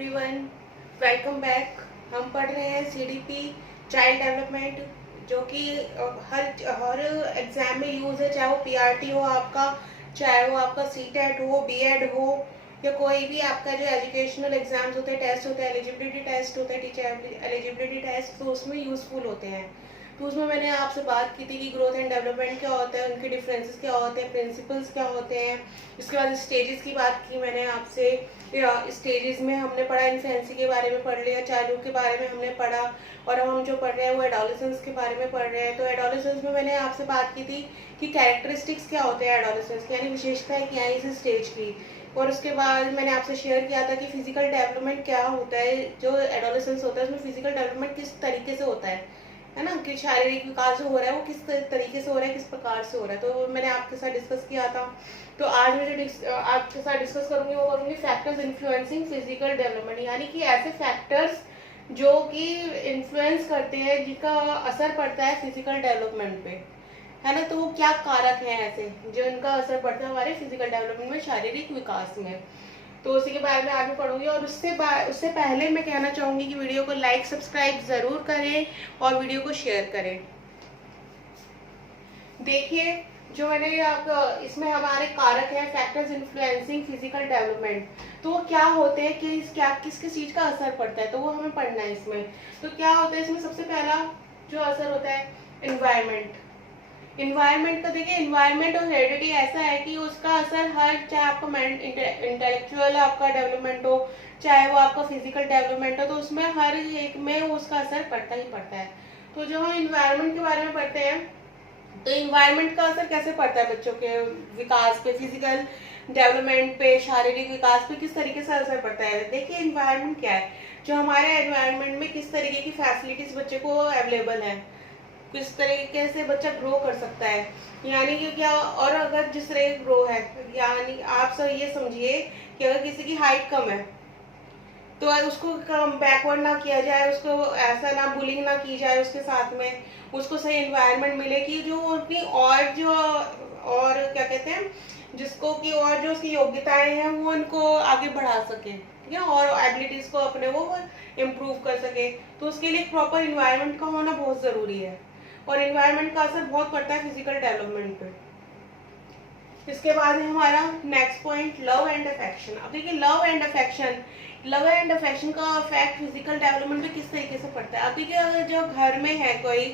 Everyone, welcome back. हम पढ़ रहे हैं सीडीपी चाइल्ड डेवलपमेंट, जो कि हर एग्ज़ाम में यूज़ है, चाहे वो पीआरटी हो आपका, चाहे वो आपका सीटेट हो, बीएड हो, या कोई भी आपका जो एजुकेशनल एग्ज़ाम्स होते हैं, टेस्ट होते हैं, एलिजिबिलिटी टेस्ट होते हैं, टीचर एलिजिबिलिटी टेस्ट, तो उसमें यूज़फुल होते हैं। तो उसमें मैंने आपसे बात की थी कि ग्रोथ एंड डेवलपमेंट क्या होता है, उनके डिफरेंसेस क्या होते हैं, प्रिंसिपल्स क्या होते हैं। इसके बाद स्टेजेस की बात की मैंने आपसे। स्टेजेस में हमने पढ़ा, इन्फेंसी के बारे में पढ़ लिया, चाइल्डहुड के बारे में हमने पढ़ा, और अब हम जो पढ़ रहे हैं वो एडोलेसेंस के बारे में पढ़ रहे हैं। तो एडोलेसेंस में मैंने आपसे बात की थी कि कैरेक्टरिस्टिक्स क्या होते हैं एडोलेसेंस की, यानी विशेषताएं क्या है इस स्टेज की। और उसके बाद मैंने आपसे शेयर किया था कि फिजिकल डेवलपमेंट क्या होता है, जो एडोलेसेंस होता है उसमें फिजिकल डेवलपमेंट किस तरीके से होता है ना, कि शारीरिक विकास जो हो रहा है वो किस तरीके से हो रहा है, किस प्रकार से हो रहा है। तो मैंने आपके साथ डिस्कस किया था। तो आज मैं जो आपके साथ डिस्कस करूंगी वो करूंगी फैक्टर्स इन्फ्लुएंसिंग फिजिकल डेवलपमेंट, यानी कि ऐसे फैक्टर्स जो कि इन्फ्लुएंस करते हैं, जिनका असर पड़ता है फिजिकल डेवलपमेंट पे, है ना। तो वो क्या कारक हैं ऐसे जो इनका असर पड़ता है हमारे फिजिकल डेवलपमेंट में, शारीरिक विकास में। तो उसी के बारे में आगे पढ़ूंगी। और उससे पहले मैं कहना चाहूंगी कि वीडियो को लाइक सब्सक्राइब ज़रूर करें और वीडियो को शेयर करें। देखिए, जो मैंने आप इसमें हमारे कारक हैं फैक्टर्स इन्फ्लुएंसिंग फिजिकल डेवलपमेंट, तो वो क्या होते हैं, कि किस किस चीज़ का असर पड़ता है, तो वो हमें पढ़ना है इसमें। तो क्या होता है इसमें, सबसे पहला जो असर होता है इन्वायरमेंट। इन्वायरमेंट का देखिए, इन्वायरमेंट और हेरिडिटी ऐसा है कि उसका असर हर, चाहे आपका इंटेलेक्चुअल आपका डेवलपमेंट हो, चाहे वो आपका फिजिकल डेवलपमेंट हो, तो उसमें हर एक में उसका असर पड़ता ही पड़ता है। तो जब हम इन्वायरमेंट के बारे में पढ़ते हैं, तो इन्वायरमेंट का असर कैसे पड़ता है बच्चों के विकास पे, फिजिकल डेवलपमेंट पे, शारीरिक विकास पे किस तरीके से असर पड़ता है। देखिए, इन्वायरमेंट क्या है, जो हमारे एनवायरमेंट में किस तरीके की फैसिलिटीज बच्चे को अवेलेबल है, किस तरीके से बच्चा ग्रो कर सकता है, यानी कि क्या, और अगर जिस तरह ग्रो है, यानी आप सब ये समझिए कि अगर किसी की हाइट कम है तो उसको बैकवर्ड ना किया जाए, उसको ऐसा ना बुलिंग ना की जाए, उसके साथ में उसको सही एनवायरनमेंट मिले कि जो अपनी और क्या कहते हैं जिसको कि, और जो उसकी योग्यताएं हैं वो उनको आगे बढ़ा सके, ठीक है, और एबिलिटीज को अपने वो इम्प्रूव कर सके। तो उसके लिए प्रॉपर इन्वायरमेंट का होना बहुत ज़रूरी है, और इन्वायरमेंट का असर बहुत पड़ता है फिजिकल डेवलपमेंट पे। इसके बाद है हमारा next point, love and affection. अब देखिए, लव एंड अफेक्शन का इफेक्ट फिजिकल डेवलपमेंट पे किस तरीके से पड़ता है। अब देखिए, अगर जो घर में है कोई,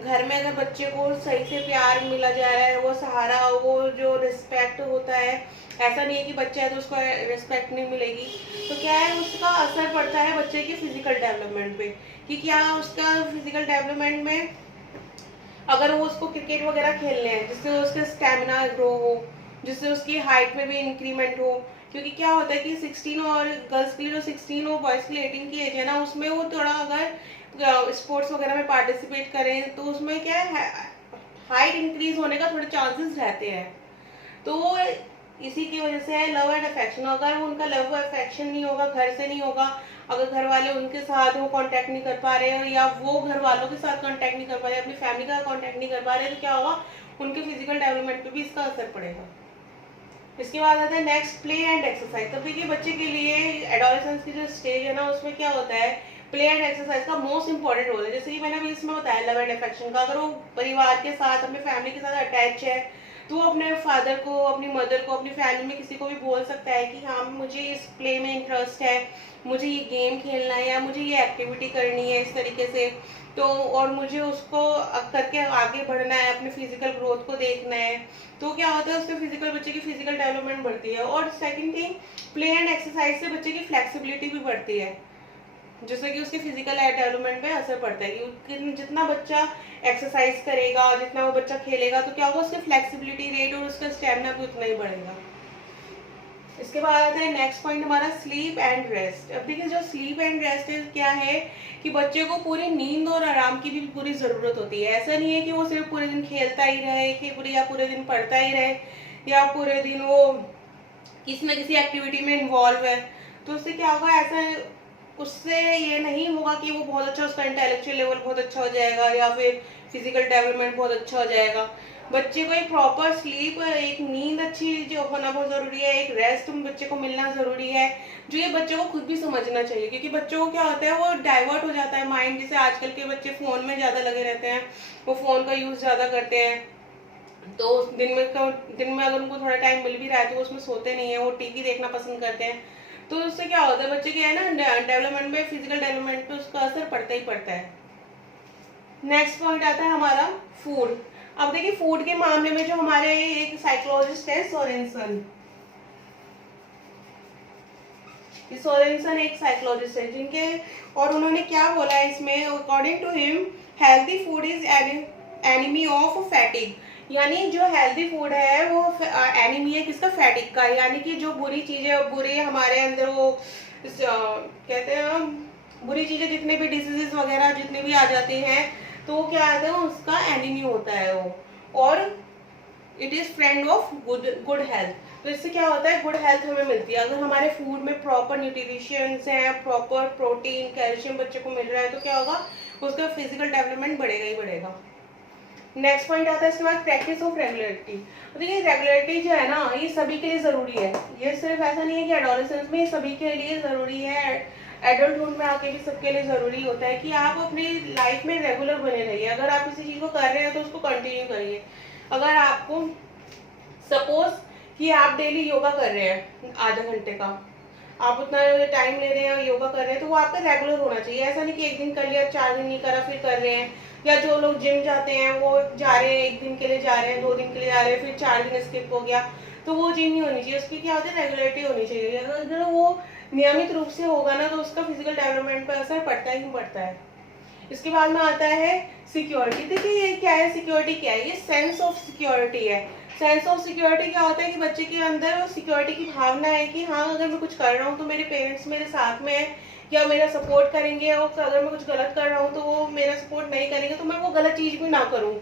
घर में अगर बच्चे को सही से प्यार मिला जा रहा है, वो सहारा, वो जो रिस्पेक्ट होता है, ऐसा नहीं है कि बच्चा है तो उसको रिस्पेक्ट नहीं मिलेगी, तो क्या है, उसका असर पड़ता है बच्चे के फिजिकल डेवलपमेंट पे, कि क्या उसका फिजिकल डेवलपमेंट में, अगर वो उसको क्रिकेट वगैरह खेलने हैं जिससे उसका स्टेमिना ग्रो हो, जिससे उसकी हाइट में भी इंक्रीमेंट हो। क्योंकि क्या होता है कि 16, और गर्ल्स के लिए जो 16 हो, बॉयज़ के लिए 18 की एज है ना, उसमें वो थोड़ा अगर स्पोर्ट्स वगैरह में पार्टिसिपेट करें तो उसमें क्या है, हाइट इंक्रीज होने का थोड़े चांसेस रहते हैं। तो वो इसी की वजह से है लव एंड अफेक्शन। अगर उनका लव अफेक्शन नहीं होगा, घर से नहीं होगा, अगर घर वाले उनके साथ वो कांटेक्ट नहीं कर पा रहे हैं, या वो घर वालों के साथ कांटेक्ट नहीं कर पा रहे, अपनी फैमिली का कांटेक्ट नहीं कर पा रहे, तो क्या होगा, उनके फिजिकल डेवलपमेंट पे भी इसका असर पड़ेगा। इसके बाद आता है नेक्स्ट, प्ले एंड एक्सरसाइज। तो देखिए, बच्चे के लिए एडोलेसेंस की जो स्टेज है ना, उसमें क्या होता है, प्ले एंड एक्सरसाइज का मोस्ट इंपॉर्टेंट रोल है। जैसे कि मैंने अभी इसमें बताया लव एंड अफेक्शन का, अगर वो परिवार के साथ, अपने फैमिली के साथ अटैच है, तो वो अपने फादर को, अपनी मदर को, अपनी फैमिली में किसी को भी बोल सकता है कि हाँ, मुझे इस प्ले में इंटरेस्ट है, मुझे ये गेम खेलना है, या मुझे ये एक्टिविटी करनी है इस तरीके से, तो और मुझे उसको करके आगे बढ़ना है, अपने फिजिकल ग्रोथ को देखना है। तो क्या होता है, उससे फिजिकल, बच्चे की फिजिकल डेवलपमेंट बढ़ती है। और second thing, play and exercise से बच्चे की फ्लेक्सिबिलिटी भी बढ़ती है, जिससे कि उसके फिजिकल डेवलपमेंट पे असर पड़ता है, कि जितना बच्चा एक्सरसाइज करेगा, जितना वो बच्चा खेलेगा, तो क्या होगा, उसकी फ्लेक्सिबिलिटी रेट और उसका स्टेमिना भी उतना ही बढ़ेगा। इसके बाद आता है नेक्स्ट पॉइंट हमारा, स्लीप एंड रेस्ट। अब देखिए, जो स्लीप एंड रेस्ट क्या है, कि बच्चे को पूरी नींद और आराम की भी पूरी ज़रूरत होती है। ऐसा नहीं है कि वो सिर्फ पूरे दिन खेलता ही रहे, कि या पूरे दिन पढ़ता ही रहे, या पूरे दिन वो किसी न किसी एक्टिविटी में इन्वॉल्व है। तो उससे क्या होगा, ऐसा उससे ये नहीं होगा कि वो बहुत अच्छा, उसका इंटेलेक्चुअल लेवल बहुत अच्छा हो जाएगा, या फिर फिजिकल डेवलपमेंट बहुत अच्छा हो जाएगा। बच्चे को एक प्रॉपर स्लीप, एक नींद अच्छी जो होना बहुत ज़रूरी है, एक रेस्ट बच्चे को मिलना ज़रूरी है, जो ये बच्चे को खुद भी समझना चाहिए। क्योंकि बच्चों को क्या होता है, वो डाइवर्ट हो जाता है माइंड, जैसे आजकल के बच्चे फ़ोन में ज़्यादा लगे रहते हैं, वो फ़ोन का यूज़ ज़्यादा करते हैं। तो दिन में अगर उनको थोड़ा टाइम मिल भी रहा है तो वो उसमें सोते नहीं है, वो टीवी देखना पसंद करते हैं। तो उससे क्या होता है, बच्चे के है ना डेवलपमेंट में, फिजिकल डेवलपमेंट पे उसका असर पड़ता ही पड़ता है। नेक्स्ट पॉइंट आता है हमारा फूड। अब देखिए फूड के मामले में जो हमारे एक साइकोलॉजिस्ट है सोरेनसन, सोरेनसन एक साइकोलॉजिस्ट है जिनके, और उन्होंने क्या बोला है इसमें, according to him healthy food is enemy of fatigue. यानी जो हेल्दी फूड है वो एनिमी है किसका, फैटिक का। यानी कि जो बुरी चीजें, बुरे हमारे अंदर वो कहते हैं बुरी चीजें, जितने भी डिसीजेस वगैरह जितने भी आ जाते हैं तो क्या आता है, उसका एनिमी होता है वो, और it is friend of good health. तो इससे क्या होता है, गुड हेल्थ हमें मिलती है। अगर हमारे फूड में प्रॉपर न्यूट्रिशंस हैं, प्रॉपर प्रोटीन कैल्शियम बच्चे को मिल रहा है, तो क्या होगा, उसका फिजिकल डेवलपमेंट बढ़ेगा ही बढ़ेगा। नेक्स्ट पॉइंट आता है इसके बाद प्रैक्टिस ऑफ रेगुलरिटी। देखिए रेगुलरिटी जो है ना, ये सभी के लिए ज़रूरी है। ये सिर्फ ऐसा नहीं है कि एडोलेसेंस में, ये सभी के लिए ज़रूरी है, एडल्टहुड में आके भी सबके लिए ज़रूरी होता है कि आप अपनी लाइफ में रेगुलर बने रहिए। अगर आप किसी चीज़ को कर रहे हैं तो उसको कंटिन्यू करिए। अगर आपको सपोज कि आप डेली योगा कर रहे हैं आधा घंटे का, आप उतना टाइम ले रहे हैं योगा कर रहे हैं, तो वो आपका रेगुलर होना चाहिए। ऐसा नहीं कि एक दिन कर लिया, 4 दिन नहीं करा, फिर कर रहे हैं। या जो लोग जिम जाते हैं वो जा रहे हैं, 1 दिन के लिए जा रहे हैं, 2 दिन के लिए जा रहे हैं, फिर 4 दिन स्किप हो गया, तो वो जिम नहीं होनी चाहिए। उसकी क्या होती है, रेगुलरिटी होनी चाहिए। अगर वो नियमित रूप से होगा ना, तो उसका फिजिकल डेवलपमेंट पर असर पड़ता ही पड़ता है। इसके बाद में आता है सिक्योरिटी। देखिए ये क्या है, सिक्योरिटी क्या है, ये सेंस ऑफ सिक्योरिटी है। सेंस ऑफ सिक्योरिटी क्या होता है कि बच्चे के अंदर वो सिक्योरिटी की भावना है कि हाँ, अगर मैं कुछ कर रहा हूँ तो मेरे पेरेंट्स मेरे साथ में है, या मेरा सपोर्ट करेंगे, और अगर मैं कुछ गलत कर रहा हूँ तो वो मेरा सपोर्ट नहीं करेंगे, तो मैं वो गलत चीज़ भी ना करूँ।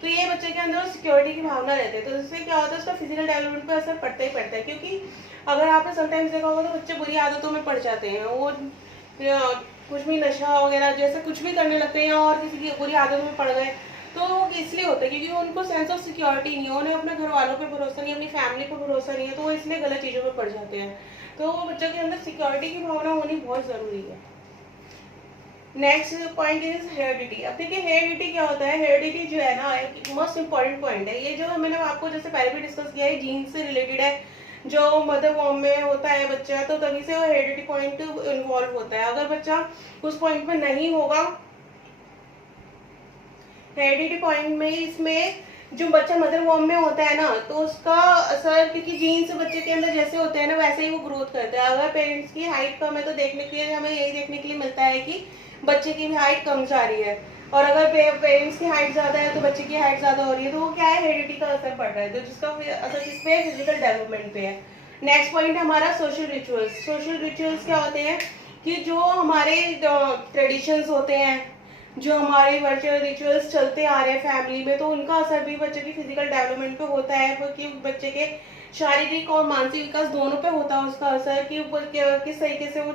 तो ये बच्चे के अंदर सिक्योरिटी की भावना रहती है। तो इससे क्या होता है, उसका फिजिकल डेवलपमेंट पर असर पड़ता ही पड़ता है। क्योंकि अगर आपने समटाइम्स देखा होगा तो बच्चे बुरी आदतों में पड़ जाते हैं, वो कुछ भी नशा वगैरह जैसे कुछ भी करने लगते हैं, और किसी की बुरी आदत में पड़ गए, तो इसलिए होता है क्योंकि उनको सेंस ऑफ सिक्योरिटी नहीं है, उन्हें अपने घर वालों पे भरोसा नहीं है, अपनी फैमिली पे भरोसा नहीं है, तो वो इसलिए गलत चीज़ों में पड़ जाते हैं। तो बच्चों के अंदर सिक्योरिटी की भावना होनी बहुत ज़रूरी है। Next point is heredity. अब देखिए हेरिडिटी क्या होता है, हेरिडिटी जो है ना एक मोस्ट इंपॉर्टेंट पॉइंट है। ये जो मैंने आपको जैसे पहले भी डिस्कस किया है, जीन से रिलेटेड है। जो मदर वॉर्म में होता है बच्चा, तो तभी से वो हेरिडिटी पॉइंट इन्वॉल्व होता है। अगर बच्चा उस पॉइंट में नहीं होगा, हेरिडिटी पॉइंट में, इसमें जो बच्चा मदर वॉर्म में होता है ना, तो उसका असर, क्योंकि जीन से बच्चे के अंदर जैसे होते हैं ना, वैसे ही वो ग्रोथ करता है। अगर पेरेंट्स की हाइट कम है तो देखने के लिए हमें यही देखने के लिए मिलता है कि बच्चे की भी हाइट कम जा रही है, और अगर पेरेंट्स की हाइट ज्यादा है तो बच्चे की हाइट ज्यादा हो रही है, तो वो क्या है, हेरिडिटी का असर पड़ रहा है, तो जिसका असर किस पे, फिजिकल डेवलपमेंट पे है। नेक्स्ट पॉइंट हमारा सोशल रिचुअल्स। सोशल रिचुअल्स क्या होते हैं कि जो हमारे ट्रेडिशंस होते हैं, जो हमारे वर्चुअल रिचुअल्स चलते आ रहे हैं फैमिली में, तो उनका असर भी बच्चे की फिजिकल डेवलपमेंट पे होता है, क्योंकि बच्चे के शारीरिक और मानसिक विकास दोनों पे होता है उसका असर, कि किस तरीके से वो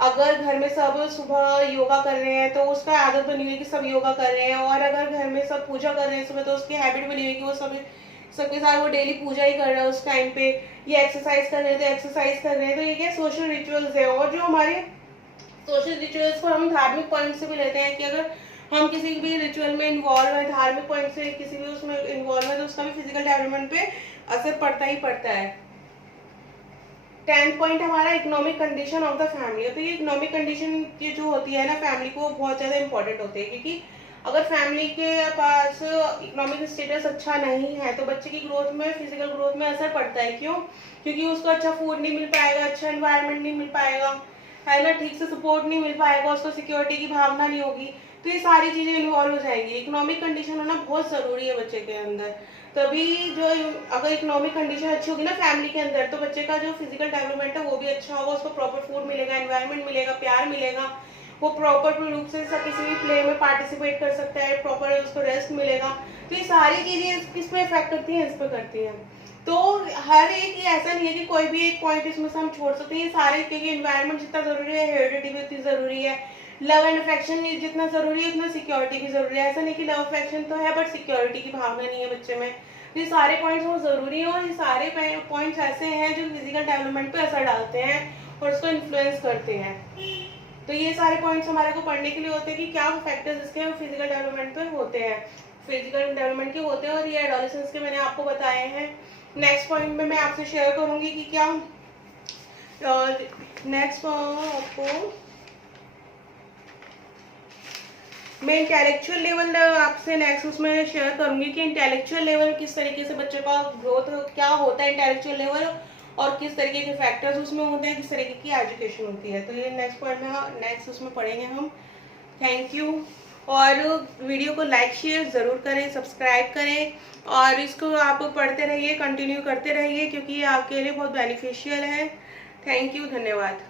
अगर घर में सब सुबह योगा कर रहे हैं तो उसका आदत बनी हुई है कि सब योगा कर रहे हैं, और अगर घर में सब पूजा कर रहे हैं सुबह, तो उसकी हैबिट बनी हुई है कि वो सबके साथ वो डेली पूजा ही कर रहा है उस टाइम पे। ये एक्सरसाइज कर रहे हैं तो एक्सरसाइज कर रहे हैं, तो ये क्या सोशल रिचुअल्स है। और जो हमारे सोशल रिचुअल्स को हम धार्मिक पॉइंट से भी लेते हैं कि अगर हम किसी भी रिचुअल में इन्वॉल्व है, धार्मिक पॉइंट से किसी भी उसमें इन्वॉल्व है, तो उसका भी फिजिकल डेवलपमेंट पे असर पड़ता ही पड़ता है। 10th पॉइंट हमारा economic condition of the family. तो ये इकोनॉमिक कंडीशन ये जो होती है ना फैमिली को, बहुत ज़्यादा इंपॉर्टेंट होती है, क्योंकि अगर फैमिली के पास इकोनॉमिक स्टेटस अच्छा नहीं है तो बच्चे की ग्रोथ में, फिजिकल ग्रोथ में असर पड़ता है। क्यों? क्योंकि उसको अच्छा फूड नहीं मिल पाएगा, अच्छा एनवायरनमेंट नहीं मिल पाएगा, है ना, ठीक से सपोर्ट नहीं मिल पाएगा, उसको सिक्योरिटी की भावना नहीं होगी, तो ये सारी चीज़ें इन्वॉल्व हो जाएंगी। इकोनॉमिक कंडीशन होना बहुत ज़रूरी है बच्चे के अंदर। तभी जो, अगर इकोनॉमिक कंडीशन अच्छी होगी ना फैमिली के अंदर, तो बच्चे का जो फिजिकल डेवलपमेंट है वो भी अच्छा होगा, उसको प्रॉपर फूड मिलेगा, एनवायरनमेंट मिलेगा, प्यार मिलेगा, वो प्रॉपर रूप से किसी भी प्ले में पार्टिसिपेट कर सकता है, प्रॉपर उसको रेस्ट मिलेगा। तो ये सारी चीज़ें किस पे इफेक्ट करती हैं, इस पर करती हैं। तो हर एक, ये ऐसा नहीं है कि कोई भी एक पॉइंट इसमें से हम छोड़ सकते हैं, ये सारे, क्योंकि एनवायरनमेंट जितना ज़रूरी है, हेरिडिटी भी उतनी ज़रूरी है, लव एंड अफेक्शन जितना ज़रूरी है उतना सिक्योरिटी भी ज़रूरी है। ऐसा नहीं कि लव अफेक्शन तो है बट सिक्योरिटी की भावना नहीं है बच्चे में। ये सारे पॉइंट्स बहुत ज़रूरी हैं और ये सारे पॉइंट्स ऐसे हैं जो फिजिकल डेवलपमेंट पे असर डालते हैं और उसको इन्फ्लुएंस करते हैं। तो ये सारे पॉइंट्स हमारे को पढ़ने के लिए होते हैं कि क्या फैक्टर्स इसके फिजिकल डेवलपमेंट पे होते हैं, फिजिकल डेवलपमेंट के होते हैं, और ये एडोलेसेंस के मैंने आपको बताए हैं। नेक्स्ट पॉइंट में मैं आपसे शेयर करूँगी कि क्या नेक्स्ट आपको मैं इंटेलेक्चुअल लेवल आपसे नेक्स्ट उसमें शेयर करूंगी कि इंटेलेक्चुअल लेवल किस तरीके से बच्चे का ग्रोथ क्या होता है इंटेलेक्चुअल लेवल, और किस तरीके के फैक्टर्स उसमें होते हैं, किस तरीके की एजुकेशन होती है। तो ये नेक्स्ट पॉइंट में नेक्स्ट उसमें पढ़ेंगे हम। Thank you. और वीडियो को लाइक शेयर ज़रूर करें, सब्सक्राइब करें और इसको आप पढ़ते रहिए, कंटिन्यू करते रहिए क्योंकि ये आपके लिए बहुत बेनिफिशियल है। थैंक यू, धन्यवाद।